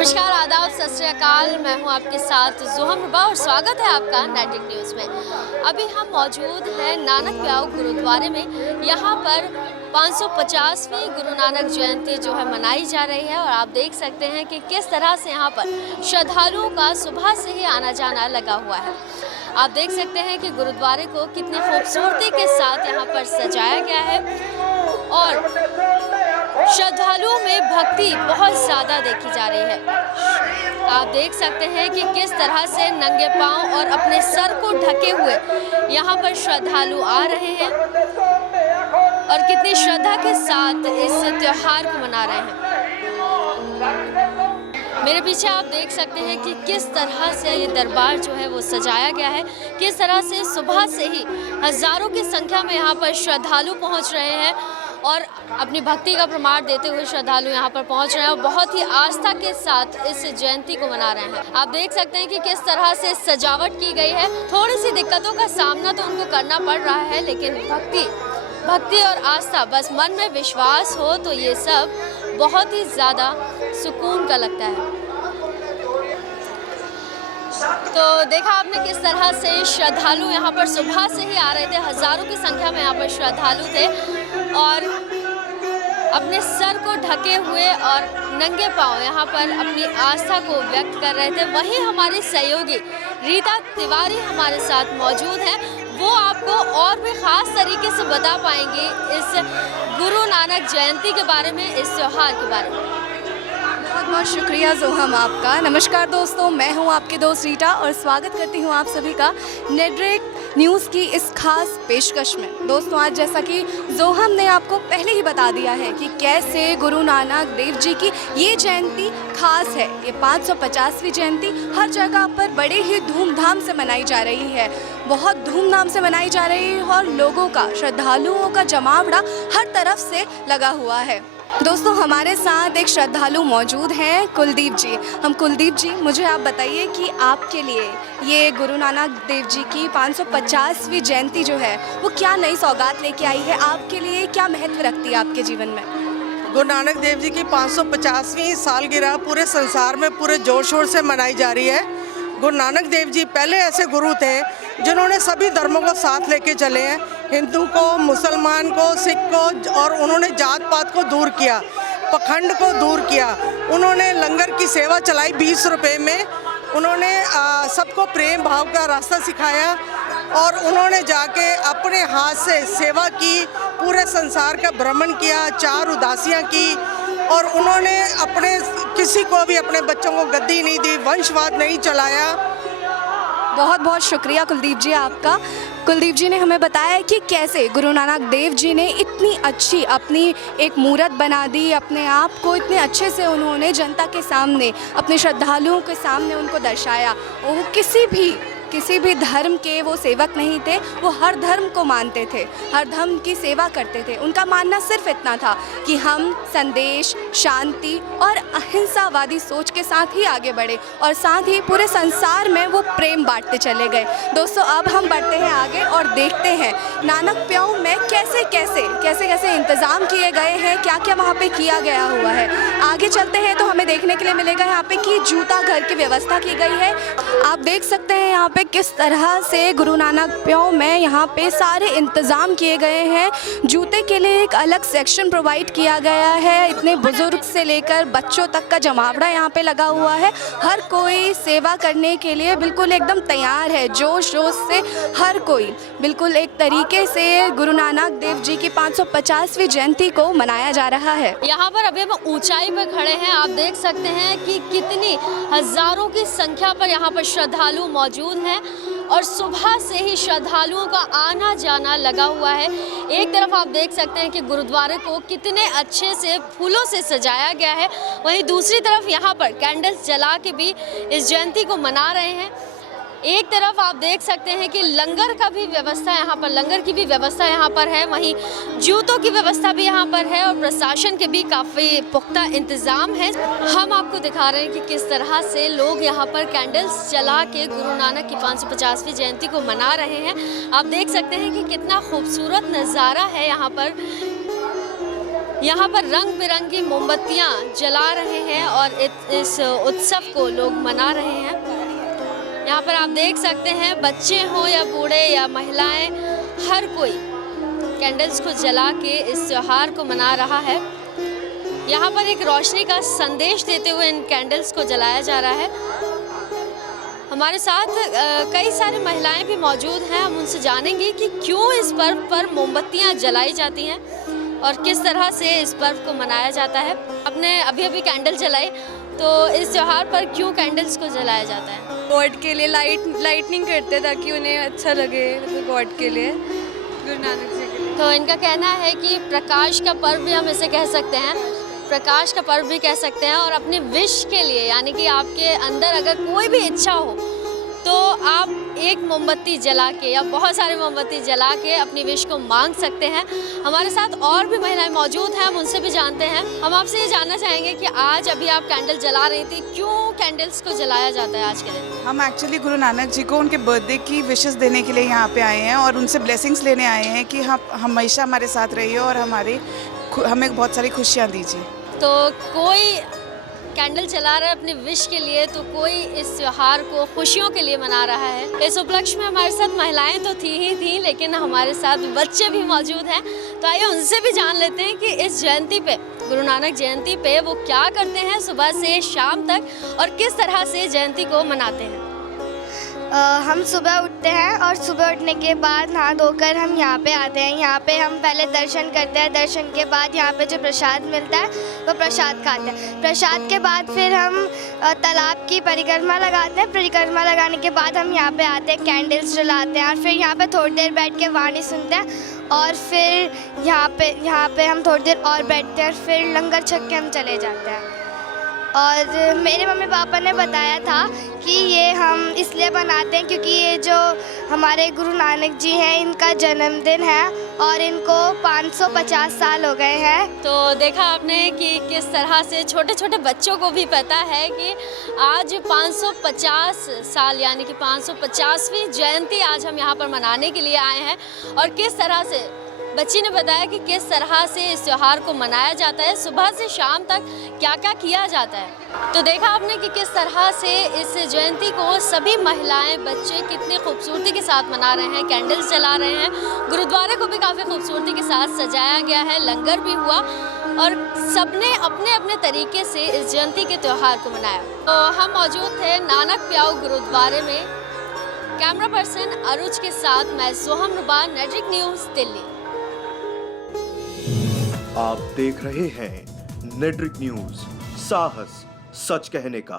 नमस्कार, आदाब, सत श्री अकाल। मैं हूं आपके साथ जोहम रुबा और स्वागत है आपका नेटिक न्यूज़ में। अभी हम मौजूद हैं नानक प्याऊ गुरुद्वारे में। यहां पर 550वीं गुरु नानक जयंती जो है मनाई जा रही है और आप देख सकते हैं कि किस तरह से यहां पर श्रद्धालुओं का सुबह से ही आना जाना लगा हुआ है। आप देख सकते हैं कि गुरुद्वारे को कितनी खूबसूरती के साथ यहाँ पर सजाया गया है और श्रद्धालुओं में भक्ति बहुत ज़्यादा देखी जा रही है। आप देख सकते हैं कि किस तरह से नंगे पांव और अपने सर को ढके हुए यहाँ पर श्रद्धालु आ रहे हैं और कितनी श्रद्धा के साथ इस त्योहार को मना रहे हैं। मेरे पीछे आप देख सकते हैं कि किस तरह से ये दरबार जो है वो सजाया गया है, किस तरह से सुबह से ही हज़ारों की संख्या में यहाँ पर श्रद्धालु पहुँच रहे हैं और अपनी भक्ति का प्रमाण देते हुए श्रद्धालु यहाँ पर पहुँच रहे हैं और बहुत ही आस्था के साथ इस जयंती को मना रहे हैं। आप देख सकते हैं कि किस तरह से सजावट की गई है। थोड़ी सी दिक्कतों का सामना तो उनको करना पड़ रहा है, लेकिन भक्ति और आस्था, बस मन में विश्वास हो तो ये सब बहुत ही ज़्यादा सुकून का लगता है। तो देखा आपने किस तरह से श्रद्धालु यहाँ पर सुबह से ही आ रहे थे। हज़ारों की संख्या में यहाँ पर श्रद्धालु थे और अपने सर को ढके हुए और नंगे पांव यहाँ पर अपनी आस्था को व्यक्त कर रहे थे। वहीं हमारी सहयोगी रीता तिवारी हमारे साथ मौजूद हैं। वो आपको और भी ख़ास तरीके से बता पाएंगे इस गुरु नानक जयंती के बारे में, इस त्यौहार के बारे में। बहुत बहुत शुक्रिया जोहम आपका। नमस्कार दोस्तों, मैं हूं आपके दोस्त रीटा और स्वागत करती हूं आप सभी का नेटरेक न्यूज़ की इस खास पेशकश में। दोस्तों, आज जैसा कि जोहम ने आपको पहले ही बता दिया है कि कैसे गुरु नानक देव जी की ये जयंती खास है। ये 550वीं जयंती हर जगह पर बड़े ही धूमधाम से मनाई जा रही है, बहुत धूमधाम से मनाई जा रही है और लोगों का, श्रद्धालुओं का जमावड़ा हर तरफ से लगा हुआ है। दोस्तों, हमारे साथ एक श्रद्धालु मौजूद हैं, कुलदीप जी। कुलदीप जी, मुझे आप बताइए कि आपके लिए ये गुरु नानक देव जी की 550वीं जयंती जो है वो क्या नई सौगात लेके आई है, आपके लिए क्या महत्व रखती है आपके जीवन में? गुरु नानक देव जी की 550वीं सालगिरह पूरे संसार में पूरे जोर शोर से मनाई जा रही है। गुरु नानक देव जी पहले ऐसे गुरु थे जिन्होंने सभी धर्मों को साथ लेके चले हैं, हिंदू को, मुसलमान को, सिख को, और उन्होंने जात पात को दूर किया, पखंड को दूर किया। उन्होंने लंगर की सेवा चलाई 20 रुपये में। उन्होंने सबको प्रेम भाव का रास्ता सिखाया और उन्होंने जाके अपने हाथ से सेवा की, पूरे संसार का भ्रमण किया, 4 उदासियाँ की और उन्होंने अपने किसी को भी, अपने बच्चों को गद्दी नहीं दी, वंशवाद नहीं चलाया। बहुत बहुत शुक्रिया कुलदीप जी आपका। कुलदीप जी ने हमें बताया कि कैसे गुरु नानक देव जी ने इतनी अच्छी अपनी एक मूर्त बना दी, अपने आप को इतने अच्छे से उन्होंने जनता के सामने, अपने श्रद्धालुओं के सामने उनको दर्शाया। वो किसी भी धर्म के वो सेवक नहीं थे, वो हर धर्म को मानते थे, हर धर्म की सेवा करते थे। उनका मानना सिर्फ इतना था कि हम संदेश, शांति और अहिंसावादी सोच के साथ ही आगे बढ़े और साथ ही पूरे संसार में वो प्रेम बांटते चले गए। दोस्तों, अब हम बढ़ते हैं आगे और देखते हैं नानक प्याऊ में कैसे कैसे इंतज़ाम किए गए हैं, क्या क्या वहाँ पे किया गया हुआ है। आगे चलते हैं तो हमें देखने के लिए मिलेगा यहाँ पे कि जूता घर की व्यवस्था की गई है। आप देख सकते हैं यहाँ पे किस तरह से गुरु नानक प्याऊ में यहाँ पे सारे इंतज़ाम किए गए हैं। जूते के लिए एक अलग सेक्शन प्रोवाइड किया गया है। इतने बुजुर्ग से लेकर बच्चों तक का जमावड़ा यहाँ पे लगा हुआ है। हर कोई सेवा करने के लिए बिल्कुल एकदम तैयार है, जोश से हर कोई बिल्कुल एक तरीके से गुरु नानक देव जी की 550वीं जयंती को मनाया जा रहा है। यहाँ पर अभी हम ऊंचाई पर खड़े हैं। आप देख सकते हैं कि कितनी हज़ारों की संख्या पर यहाँ पर श्रद्धालु मौजूद हैं और सुबह से ही श्रद्धालुओं का आना जाना लगा हुआ है। एक तरफ आप देख सकते हैं कि गुरुद्वारे को कितने अच्छे से फूलों से सजाया गया है, वहीं दूसरी तरफ यहाँ पर कैंडल्स जला के भी इस जयंती को मना रहे हैं। एक तरफ आप देख सकते हैं कि लंगर की भी व्यवस्था यहाँ पर है, वहीं जूतों की व्यवस्था भी यहाँ पर है और प्रशासन के भी काफ़ी पुख्ता इंतज़ाम है। हम आपको दिखा रहे हैं कि किस तरह से लोग यहाँ पर कैंडल्स जला के गुरु नानक की 550वीं जयंती को मना रहे हैं। आप देख सकते हैं कि कितना खूबसूरत नज़ारा है यहाँ पर। यहाँ पर रंग बिरंगी मोमबत्तियाँ जला रहे हैं और इस उत्सव को लोग मना रहे हैं। यहाँ पर आप देख सकते हैं बच्चे हों या बूढ़े या महिलाएं, हर कोई कैंडल्स को जला के इस त्योहार को मना रहा है। यहाँ पर एक रोशनी का संदेश देते हुए इन कैंडल्स को जलाया जा रहा है। हमारे साथ कई सारी महिलाएं भी मौजूद हैं। हम उनसे जानेंगे कि क्यों इस पर्व पर मोमबत्तियां जलाई जाती हैं और किस तरह से इस पर्व को मनाया जाता है। आपने अभी कैंडल जलाई, तो इस त्योहार पर क्यों कैंडल्स को जलाया जाता है? गॉड के लिए लाइटनिंग करते हैं ताकि उन्हें अच्छा लगे, गॉड के लिए, गुरु नानक जी के लिए। तो इनका कहना है कि प्रकाश का पर्व भी हम इसे कह सकते हैं, प्रकाश का पर्व भी कह सकते हैं। और अपने विश के लिए, यानी कि आपके अंदर अगर कोई भी इच्छा हो तो आप एक मोमबत्ती जला के या बहुत सारी मोमबत्ती जला के अपनी विश को मांग सकते हैं। हमारे साथ और भी महिलाएं मौजूद हैं, हम उनसे भी जानते हैं। हम आपसे ये जानना चाहेंगे कि आज अभी आप कैंडल जला रही थी, क्यों कैंडल्स को जलाया जाता है आज के दिन? हम एक्चुअली गुरु नानक जी को उनके बर्थडे की विशेस देने के लिए यहाँ पे आए हैं और उनसे ब्लेसिंग्स लेने आए हैं कि हम हमेशा हमारे साथ रहिए और हमें बहुत सारी खुशियाँ दीजिए। तो कोई कैंडल जला रहा है अपनी विश के लिए, तो कोई इस त्योहार को खुशियों के लिए मना रहा है। इस उपलक्ष्य में हमारे साथ महिलाएं तो थी, लेकिन हमारे साथ बच्चे भी मौजूद हैं। तो आइए उनसे भी जान लेते हैं कि इस जयंती पे, गुरु नानक जयंती पे वो क्या करते हैं सुबह से शाम तक और किस तरह से जयंती को मनाते हैं। हम सुबह उठते हैं और सुबह उठने के बाद नहा धोकर हम यहाँ पे आते हैं। यहाँ पे हम पहले दर्शन करते हैं, दर्शन के बाद यहाँ पे जो प्रसाद मिलता है वो प्रसाद खाते हैं। प्रसाद के बाद फिर हम तालाब की परिक्रमा लगाते हैं। परिक्रमा लगाने के बाद हम यहाँ पे आते हैं, कैंडल्स जलाते हैं और फिर यहाँ पे थोड़ी देर बैठ के वाणी सुनते हैं और फिर यहाँ पे हम थोड़ी देर और बैठते हैं और फिर लंगर छक के हम चले जाते हैं। और मेरे मम्मी पापा ने बताया था कि ये हम इसलिए बनाते हैं क्योंकि ये जो हमारे गुरु नानक जी हैं, इनका जन्मदिन है और इनको 550 साल हो गए हैं। तो देखा आपने कि किस तरह से छोटे छोटे बच्चों को भी पता है कि आज 550 साल यानी कि 550वीं जयंती आज हम यहाँ पर मनाने के लिए आए हैं। और किस तरह से बच्ची ने बताया कि किस तरह से इस त्योहार को मनाया जाता है, सुबह से शाम तक क्या क्या किया जाता है। तो देखा आपने कि किस तरह से इस जयंती को सभी महिलाएं, बच्चे कितनी खूबसूरती के साथ मना रहे हैं, कैंडल्स जला रहे हैं। गुरुद्वारे को भी काफ़ी खूबसूरती के साथ सजाया गया है, लंगर भी हुआ और सबने अपने अपने तरीके से इस जयंती के त्यौहार को मनाया। तो हम मौजूद थे नानक प्याऊ गुरुद्वारे में। कैमरा पर्सन अरुज के साथ मैं सोहम रुबा, नेट्रिक न्यूज़, दिल्ली। आप देख रहे हैं नेट्रिक न्यूज, साहस सच कहने का।